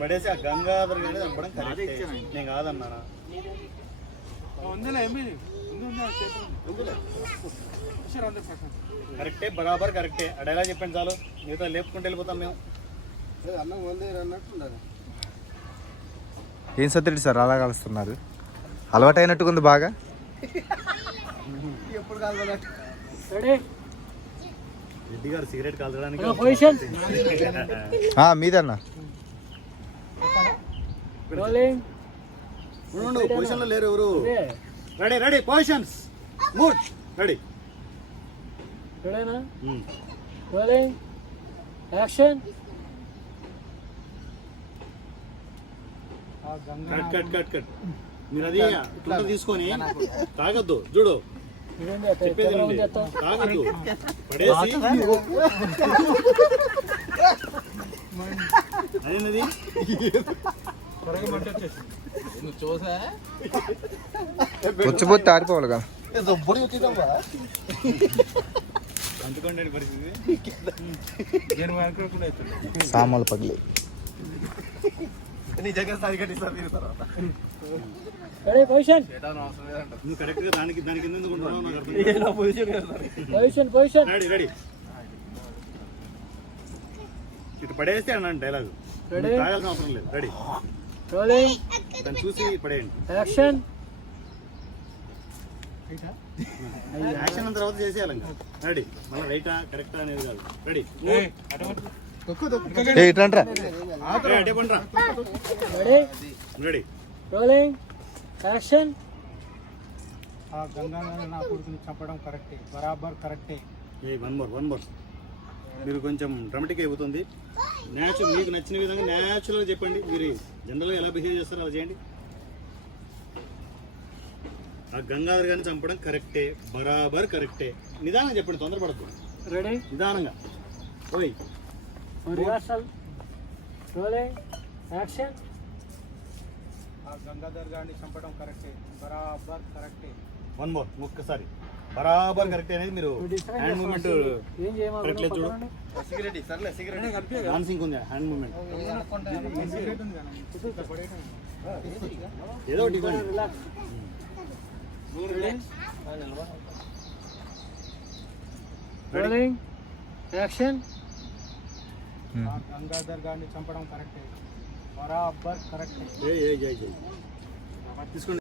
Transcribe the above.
పడేసి ఆ గంగాధర్ గారిని చంపడం కరెక్టే. నేను కాదన్నానా? వంద పర్సెంట్ కరెక్టే బరాబర్ కరెక్టే. ఆ డైలాగ్ చెప్పండి చాలు. మిగతా లేపుకుంటూ వెళ్ళిపోతాం మేము. అన్నం ఉంది అన్నట్టుండదు ఏం సత్యరెడ్డి సార్? అలా కలుస్తున్నారు. అలవాటు అయినట్టుకుంది బాగా? ఎప్పుడు కాదు రెడ్డి గారు సిగరెట్ కాల్చడానికి ఆ, మీదన్నా. పొజిషన్లో లేరు ఎవరు? Ready ready positions. Mood ready. Action cut cut cut cut మీరు అది తీసుకొని తాగొద్దు చూడు. చెప్పేది. తాగొద్దు పడేసి. అదేనది వచ్చిపోతే ఆడిపోవాలి కదా అందుకోండి పరిస్థితి. నేను అనుకోకుండా అవుతుంది సామాన్లు పగిలి నీ జగన్ సాయి దీని తర్వాత పొజిషన్ నువ్వు కరెక్ట్గా దానికి దానికి ఎందుకు. పొజిషన్ పొజిషన్ రెడీ రెడీ ఇటు పడేస్తే అన్నాను డైలాగ్? తాగాల్సిన అవసరం లేదు. రెడీ రోలింగ్ దాన్ని చూసి పడేయండి. యాక్షన్ యాక్షన్ అయిన తర్వాత చేసేయాలి రెడీ మళ్ళీ రైటా కరెక్టా అనేది కాదు. రెడీ రెడీ రోలింగ్ యాక్షన్ ఆ గంగాధర నా కొడుకుని చంపడం కరెక్టే. బరాబర్ కరెక్టే. A one more one more మీరు కొంచెం డ్రమటిక్ అయిపోతుంది న్యాచురల్ మీకు నచ్చిన విధంగా న్యాచురల్గా చెప్పండి. మీరు జనరల్గా ఎలా బిహేవ్ చేస్తారో అలా చేయండి. ఆ గంగాధర్ గారిని చంపడం కరెక్టే బరాబర్ కరెక్టే. నిదానంగా చెప్పండి తొందరపడద్దు. రెడీ నిదానంగా. ఓయ్. రిహార్సల్ రోలింగ్ యాక్షన్ ఆ గంగాధర్ గారిని చంపడం కరెక్టే. బరాబర్ కరెక్టే. వన్ మోర్ ఒక్కసారి. బరాబర్ కరెక్టే అనేది మీరు హ్యాండ్ మూమెంట్ ఏం కరెక్ట్ లేదు చూడు సిగరెట్ సర్లే సిగరెట్ డాన్సింగ్ ఉంది హ్యాండ్ మూమెంట్ సిగరెట్ ఉంది కదా ఇప్పుడు పడేయటం. ఏదో ఒకటి రోలింగ్ యాక్షన్ ఆ గంగాధర్ గారిని చంపడం కరెక్టే. బరాబర్ కరెక్టే. తీసుకోండి